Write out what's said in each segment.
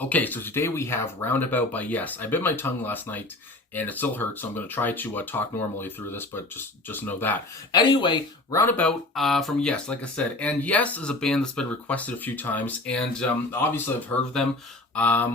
Okay, so today we have Roundabout by Yes. I bit my tongue last night and it still hurts, so I'm going to try to talk normally through this, but just know that. Anyway, Roundabout from Yes, like I said. And Yes is a band that's been requested a few times, and obviously I've heard of them. Yeah,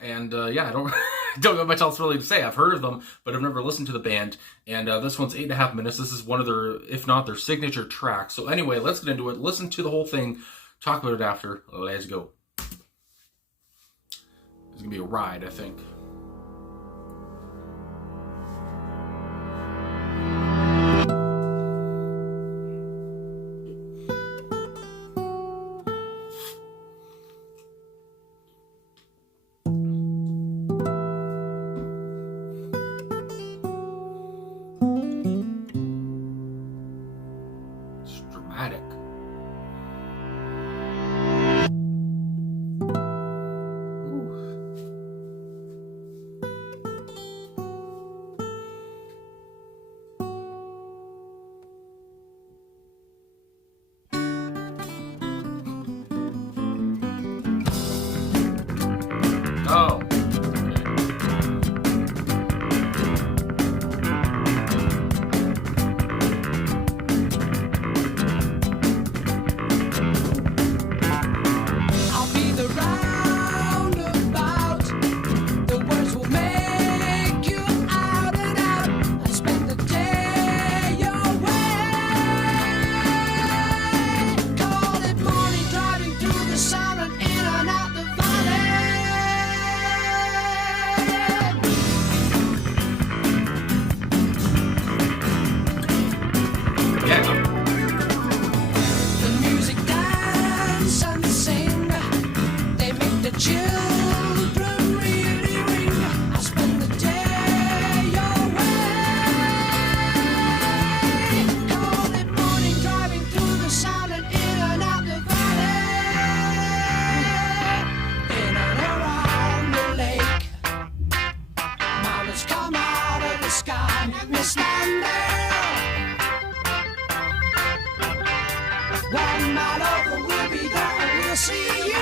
I don't, don't know much else really to say. I've heard of them, but I've never listened to the band. And this one's 8.5 minutes. This is one of their, if not their signature tracks. So anyway, let's get into it. Listen to the whole thing. Talk about it after. Let's go. It's gonna be a ride, I think. It's dramatic. Oh. I'll be the roundabout. The words will make you out and out. I spend the day away. Call it morning, driving through the sun and in and out the valley. Yeah. The music dance and sing. They make the children really ring. I spend the day away. Call it morning, driving through the sun and in and out the valley. In and around the lake. Mountains come out of the sky. We stand there. 1 mile over, we'll be there and we'll see you.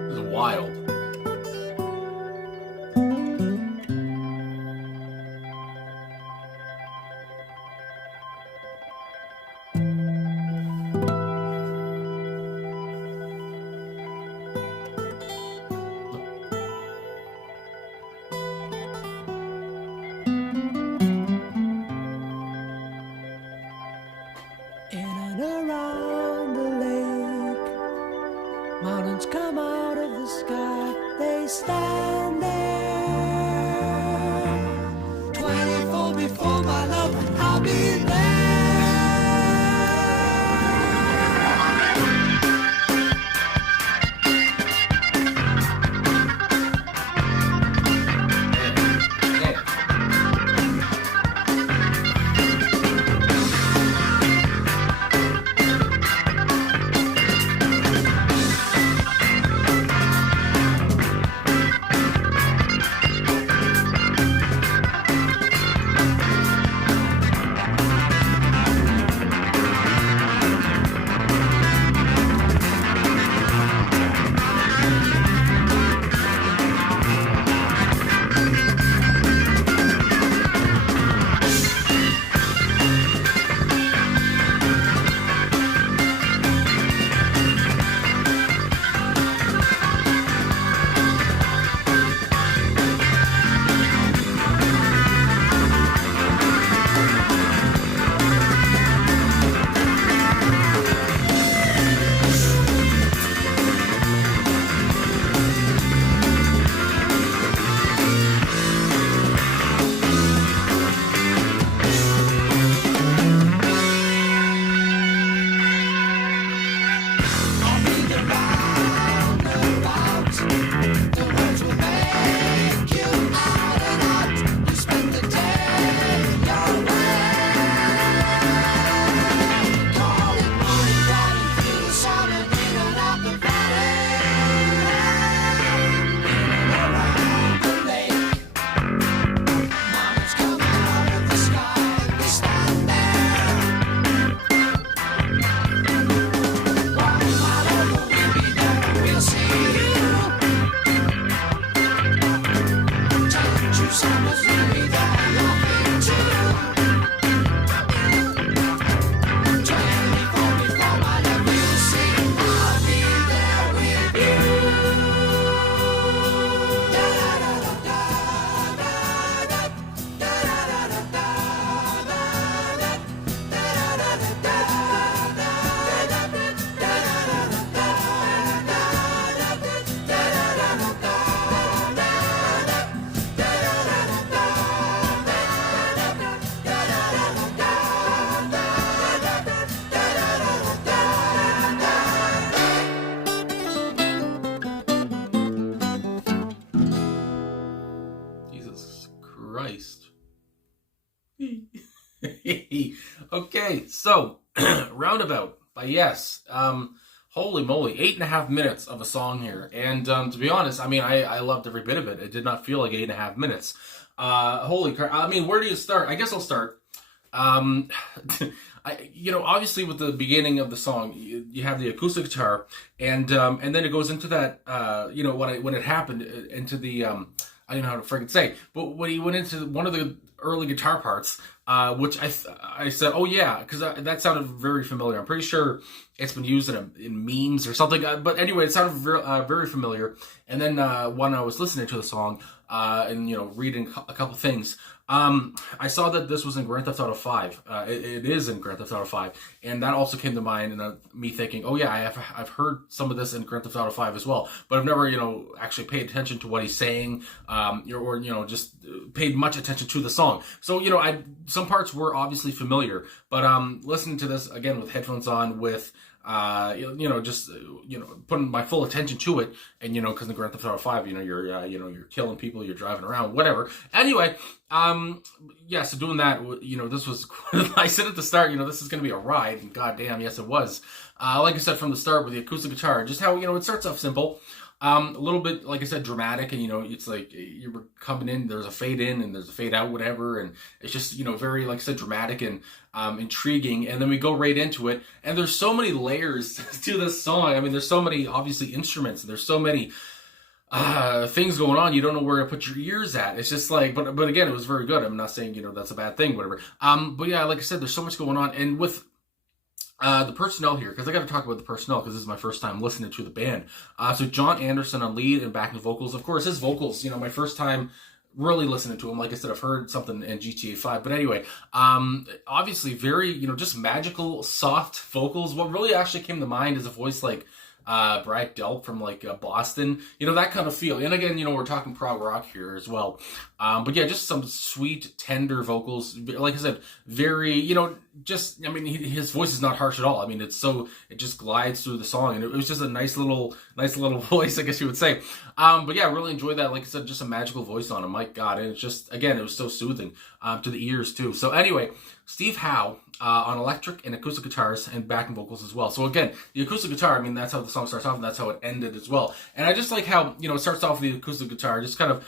This is wild. In and around the lake, mountains come out of the sky. They stand there. 24 before my love, I'll be there. Christ. Okay, so Roundabout by Yes. Holy moly, 8.5 minutes of a song here. And to be honest, I mean, I loved every bit of it. It did not feel like 8.5 minutes. Holy crap. I mean, where do you start? I guess I'll start. Obviously with the beginning of the song, you have the acoustic guitar, and then it goes into that, when it happened, into the, I don't know how to freaking say, but when he went into one of the early guitar parts, which I said, oh yeah, because that sounded very familiar. I'm pretty sure it's been used in memes or something, but anyway, it sounded very familiar. And then when I was listening to the song, and reading a couple things. I saw that this was in Grand Theft Auto 5. It is in Grand Theft Auto 5, and that also came to mind, and me thinking, oh yeah, I've heard some of this in Grand Theft Auto 5 as well, but I've never actually paid attention to what he's saying, or just paid much attention to the song. So some parts were obviously familiar, but listening to this again with headphones on, with just putting my full attention to it, and because in Grand Theft Auto 5, you're killing people, you're driving around, whatever. Anyway, so doing that, this was, I said at the start, this is going to be a ride, and goddamn, yes, it was. Like I said from the start with the acoustic guitar, just how it starts off simple. A little bit, like I said, dramatic, and it's like you're coming in, there's a fade in and there's a fade out, whatever, and it's just very, like I said, dramatic and intriguing, and then we go right into it, and there's so many layers to this song. I mean, there's so many obviously instruments, and there's so many things going on, you don't know where to put your ears at. It's just like, but again, it was very good. I'm not saying that's a bad thing, whatever. But yeah, like I said, there's so much going on, and with the personnel here, because I got to talk about the personnel, because this is my first time listening to the band. So Jon Anderson on lead and backing vocals. Of course, his vocals, my first time really listening to him. Like I said, I've heard something in GTA 5, but anyway, obviously very, just magical, soft vocals. What really actually came to mind is a voice like Brad Delp from like Boston, that kind of feel. And again, we're talking prog rock here as well. But yeah, just some sweet, tender vocals. Like I said, very, his voice is not harsh at all. I mean, it just glides through the song, and it was just a nice little voice, I guess you would say. But yeah, I really enjoyed that. Like I said, just a magical voice on him. My God, and it's just, again, it was so soothing to the ears too. So anyway, Steve Howe on electric and acoustic guitars and backing vocals as well. So again, the acoustic guitar, that's how the song starts off, and that's how it ended as well. And I just like how, it starts off with the acoustic guitar, just kind of,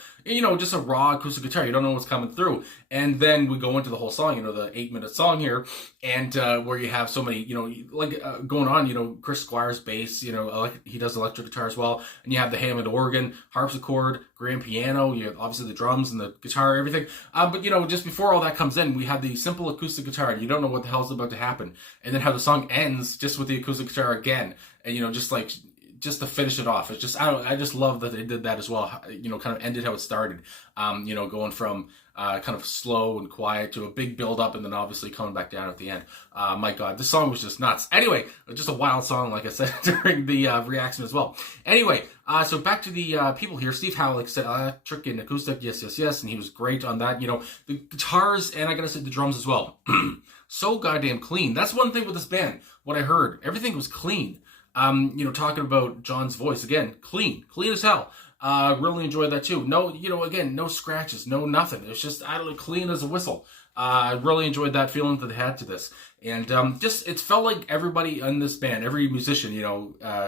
just a raw acoustic guitar. You don't know what's coming through. And then we go into the whole song, the 8-minute song here, and where you have so many, going on, Chris Squire's bass, he does electric guitar as well. And you have the Hammond organ, harpsichord, grand piano, you have obviously the drums and the guitar, everything. But, just before all that comes in, we have the simple acoustic guitar, and you don't know what the hell's about to happen. And then how the song ends just with the acoustic guitar again. And, just to finish it off. It's just, I just love that they did that as well. Kind of ended how it started. Going from kind of slow and quiet to a big build up, and then obviously coming back down at the end. My God, this song was just nuts. Anyway, just a wild song, like I said, during the reaction as well. Anyway, so back to the people here. Steve Howe, like I said, electric and acoustic, yes, and he was great on that. The guitars, and I gotta say the drums as well. So goddamn clean. That's one thing with this band. What I heard, everything was clean. Talking about Jon's voice again, clean as hell. Really enjoyed that too. No, again, no scratches, no nothing. It's just clean as a whistle. I really enjoyed that feeling that they had to this. And just, it felt like everybody in this band, every musician,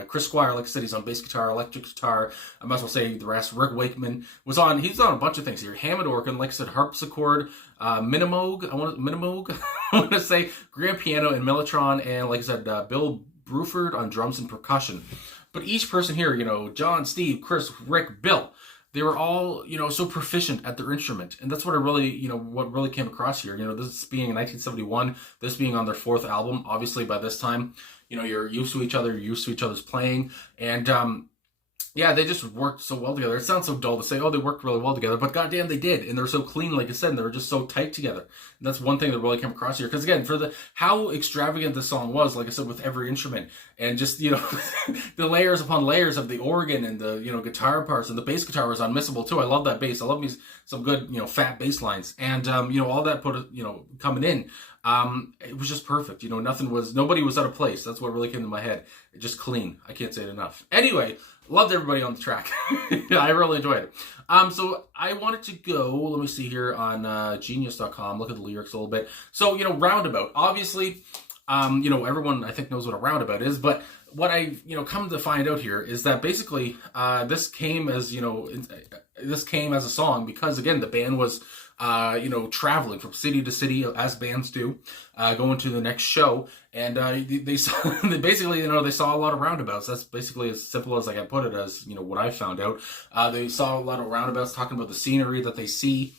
Chris Squire, like I said, he's on bass guitar, electric guitar. I might as well say the rest. Rick Wakeman he's on a bunch of things here. Hammond organ, like I said, harpsichord, Minimoog, I want to say, grand piano and mellotron, and like I said, Bill Bruford on drums and percussion. But each person here, John, Steve, Chris, Rick, Bill, they were all, so proficient at their instrument. And that's what I really, what really came across here. This being in 1971, this being on their 4th album, obviously by this time, you're used to each other, you're used to each other's playing. And, yeah, they just worked so well together. It sounds so dull to say, oh, they worked really well together, but goddamn, they did. And they're so clean, like I said, and they were just so tight together. And that's one thing that really came across here. Because again, for how extravagant this song was, like I said, with every instrument, and just, the layers upon layers of the organ and the, guitar parts, and the bass guitar was unmissable too. I love that bass. I love me some good, fat bass lines. And, all that coming in, it was just perfect. Nobody was out of place. That's what really came to my head. Just clean. I can't say it enough. Anyway, loved everybody on the track. I really enjoyed it. So I wanted to go, let me see here on genius.com, look at the lyrics a little bit. So, Roundabout, obviously, everyone I think knows what a roundabout is, but what I, come to find out here is that basically, this came as a song because, again, the band was, traveling from city to city as bands do, going to the next show. And they saw, basically, they saw a lot of roundabouts. That's basically as simple as I can put it, as, what I found out. They saw a lot of roundabouts, talking about the scenery that they see.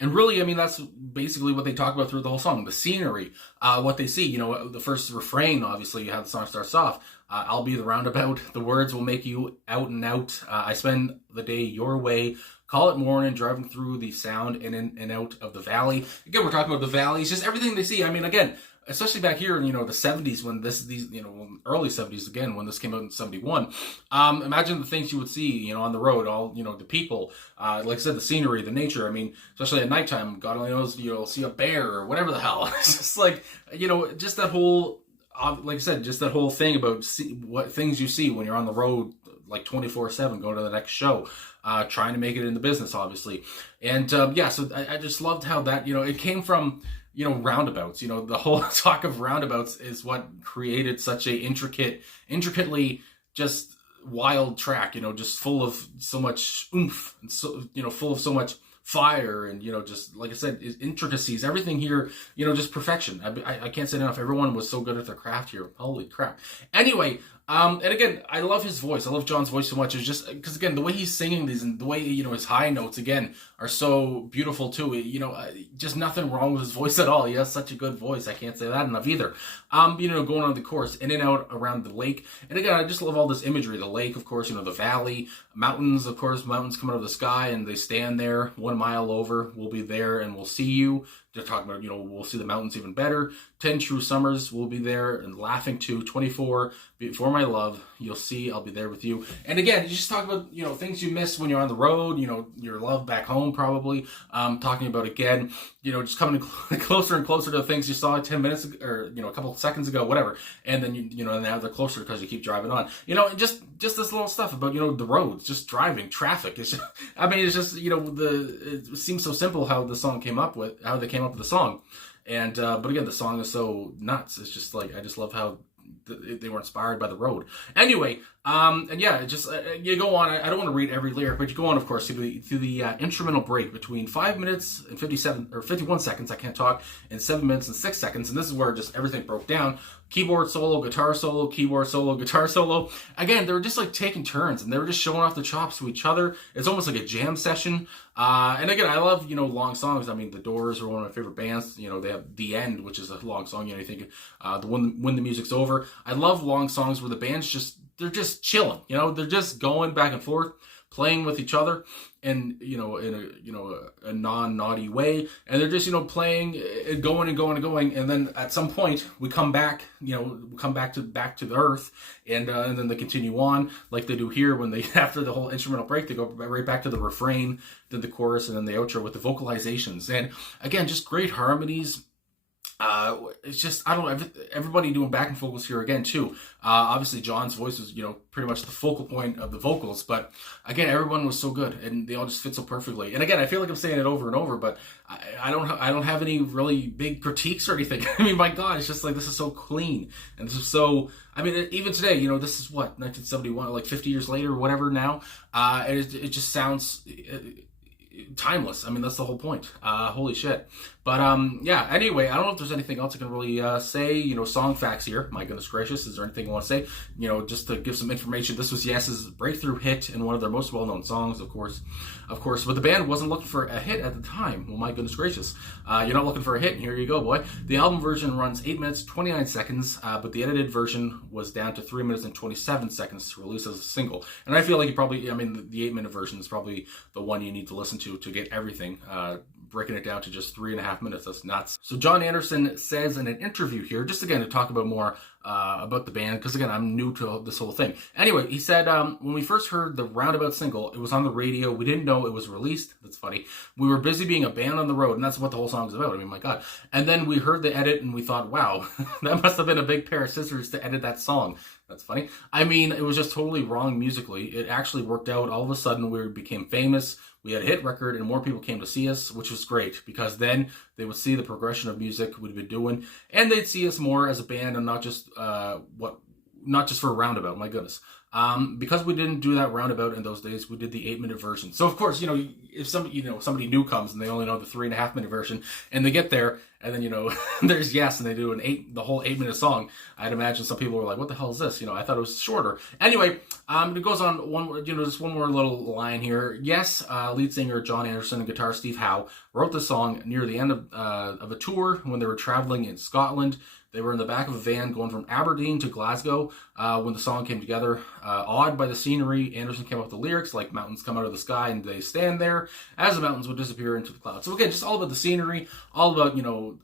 And really, I mean, that's basically what they talk about through the whole song. The scenery, what they see. You know, the first refrain, obviously, how the song starts off. I'll be the roundabout. The words will make you out and out. I spend the day your way. Call it morning, driving through the sound in and out of the valley. Again, we're talking about the valley. It's just everything they see. I mean, again, especially back here in, you know, the 70s when early 70s again, when this came out in 71. Imagine the things you would see, you know, on the road, all, you know, the people, like I said, the scenery, the nature. I mean, especially at nighttime, God only knows, you'll see a bear or whatever the hell. It's just like, you know, just that whole, like I said, just that whole thing about what things you see when you're on the road, like 24/7, going to the next show, trying to make it in the business, obviously. And yeah, so I just loved how that, you know, it came from, you know, roundabouts. You know, the whole talk of roundabouts is what created such a intricately just wild track, you know, just full of so much oomph and so, you know, full of so much fire and, you know, just like I said, intricacies, everything here, you know, just perfection. I can't say enough. Everyone was so good at their craft here. Holy crap. Anyway, and again, I love his voice. I love Jon's voice so much. It's just because, again, the way he's singing these and the way, you know, his high notes, again, are so beautiful too. You know, just nothing wrong with his voice at all. He has such a good voice. I can't say that enough either. You know, going on the course, in and out around the lake. And again, I just love all this imagery. The lake, of course, you know, the valley, mountains, of course, mountains coming out of the sky, and they stand there 1 mile over. We'll be there and we'll see you. They're talking about, you know, we'll see the mountains even better. 10 true summers will be there and laughing too. 24 for my love, you'll see I'll be there with you. And again, you just talk about, you know, things you miss when you're on the road, you know, your love back home probably. Talking about, again, you know, just coming closer and closer to the things you saw 10 minutes ago, or, you know, a couple of seconds ago, whatever. And then, you know, now they're closer because you keep driving on. You know, just this little stuff about, you know, the roads, just driving, traffic. It's just, I mean, it's just, you know, it seems so simple how the song came up with, how they came up with the song. And, but again, the song is so nuts. It's just like, I just love how they were inspired by the road. Anyway, and yeah, it just, you go on, I don't want to read every lyric, but you go on, of course, through the instrumental break between 5 minutes and 51 seconds, I can't talk, and 7 minutes and 6 seconds, and this is where just everything broke down. Keyboard solo, guitar solo, keyboard solo, guitar solo. Again, they were just like taking turns, and they were just showing off the chops to each other. It's almost like a jam session. And again, I love, you know, long songs. I mean, The Doors are one of my favorite bands. You know, they have The End, which is a long song. You know, you think when the music's over. I love long songs where the band's just, they're just chilling. You know, they're just going back and forth, playing with each other, and, you know, in a non-naughty way, and they're just, you know, playing, going and going and going, and then at some point we come back, you know, back to the earth, and then they continue on like they do here when they, after the whole instrumental break, they go right back to the refrain, then the chorus, and then the outro with the vocalizations, and again, just great harmonies. It's just, I don't know, everybody doing backing vocals here again too. Obviously Jon's voice was, you know, pretty much the focal point of the vocals, but again, everyone was so good and they all just fit so perfectly. And again, I feel like I'm saying it over and over, but I don't have any really big critiques or anything. I mean, my God, it's just like, this is so clean. And this is so, I mean, even today, you know, this is what, 1971, like 50 years later or whatever now, and it just sounds timeless. I mean, that's the whole point. Holy shit. But yeah, anyway, I don't know if there's anything else I can really say, you know, song facts here. My goodness gracious, is there anything I want to say? You know, just to give some information, this was Yes's breakthrough hit and one of their most well-known songs, of course, but the band wasn't looking for a hit at the time. Well, my goodness gracious. You're not looking for a hit, and here you go, boy. The album version runs 8 minutes, 29 seconds, but the edited version was down to 3 minutes and 27 seconds to release as a single. And I feel like you probably, I mean, the 8-minute version is probably the one you need to listen to get everything. Breaking it down to just 3.5 minutes. That's nuts. So Jon Anderson says in an interview here, just again to talk about more about the band, because again, I'm new to this whole thing. Anyway, he said, when we first heard the Roundabout single, it was on the radio. We didn't know it was released. That's funny. We were busy being a band on the road, and that's what the whole song's about. I mean, my God. And then we heard the edit, and we thought, wow, that must have been a big pair of scissors to edit that song. That's funny. I mean, it was just totally wrong musically. It actually worked out. All of a sudden, we became famous. We had a hit record, and more people came to see us, which was great, because then they would see the progression of music we'd been doing, and they'd see us more as a band, and not just for Roundabout. My goodness. Because we didn't do that Roundabout in those days, we did the 8-minute version. So of course, if somebody new comes and they only know the 3.5-minute version, and they get there, and then there's Yes, and they do the whole 8-minute song, I'd imagine some people were like, "What the hell is this?" I thought it was shorter. Anyway, it goes on just one more little line here. Yes, lead singer Jon Anderson and guitarist Steve Howe wrote the song near the end of a tour when they were traveling in Scotland. They were in the back of a van going from Aberdeen to Glasgow when the song came together. Awed by the scenery, Anderson came up with the lyrics like mountains come out of the sky and they stand there as the mountains would disappear into the clouds. So again, just all about the scenery, all about,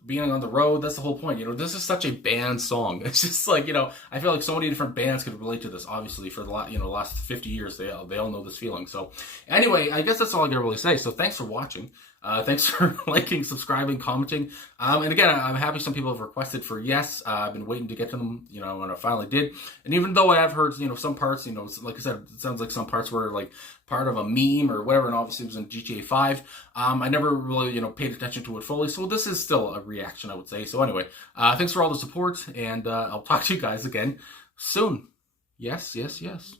being on the road. That's the whole point. This is such a band song. It's just like, I feel like so many different bands could relate to this, obviously, for the last 50 years. They all know this feeling. So anyway, I guess that's all I gotta really say. So thanks for watching. Thanks for liking, subscribing, commenting. And again, I'm happy some people have requested for Yes. I've been waiting to get to them, and I finally did. And even though I have heard, some parts, like I said, it sounds like some parts were like part of a meme or whatever, and obviously it was in GTA 5. I never really, paid attention to it fully. So this is still a reaction, I would say. So anyway, thanks for all the support, and I'll talk to you guys again soon. Yes, yes, yes.